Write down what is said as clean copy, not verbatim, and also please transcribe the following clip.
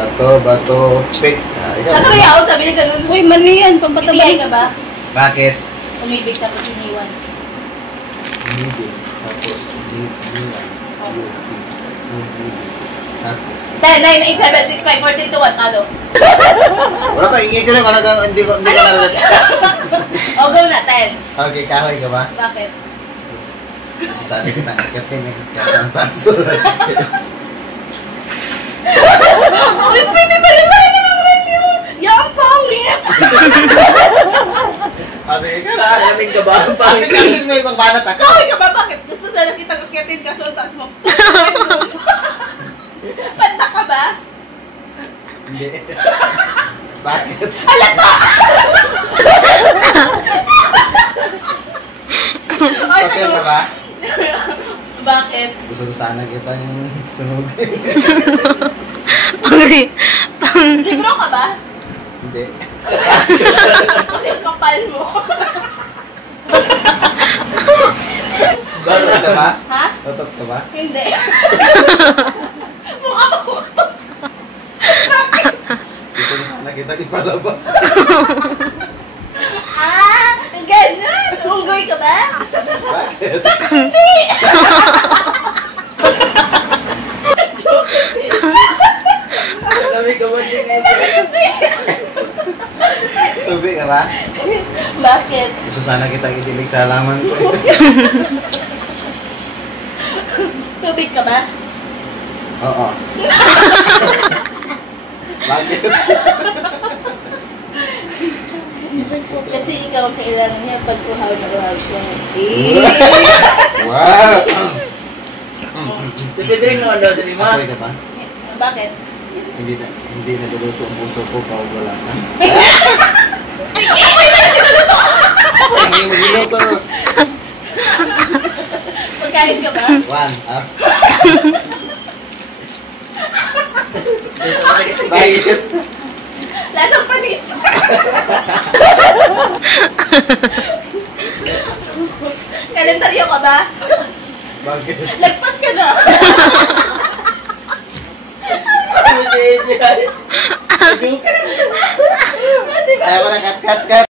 Bato, pick. Nakakaya ako, sabi niya ganun. Uy, mali yan. Pampatabay Ka ba? Bakit? Umibig tapos iniwan. Umibig. Tapos, tapos. 10, 9, 8, 7, 6, 5, 4, 3, 2, 1, talo. Wala pa, ingay ko lang. Hindi ko nalalas. O, go na, 10. Okay, kahoy ka ba? Bakit? Sabi kita, kapten eh. Kasang paso. Uy, pwede ba naman yun? Yung pangit! Sige ka na. Alaming ka ba? At least may pangbanat ako. Kahoy ka ba? Bakit? Gusto sana kitang akyatin ka, so taas mo. Panda ka ba? Hindi. Bakit? Halata! Okay ka ba? Bakit? Gusto ko sana kita yung sunugin. Libro ka ba? Hindi. Kasi kapal mo. Totot ka ba? Ha? Totot ka ba? Hindi. Mukha mo kuto. Gusto ko sana kita ipalabas. Ganyan! Unggoy ka ba? Bakit? Hindi! Alaming ka ba? Tubig ka ba? Bakit? Gusto sana kita idilig sa halaman ko. Tubig ka ba? Oo. Bakit? Kasi ikaw ang kailangan niya pag uhaw na uhaw siya. Wow! Si Pedring naman daw sa lima. Apoy ka ba? Bakit? Hindi naluluto ang puso ko pag wala ka. Hindi magluluto. Pagkain ka ba? 1, up. Bakit? Lasang panis! Kalendaryo ka ba? Bakit? Lagpas ka na! Ano si AJ? Ayaw ko na cut.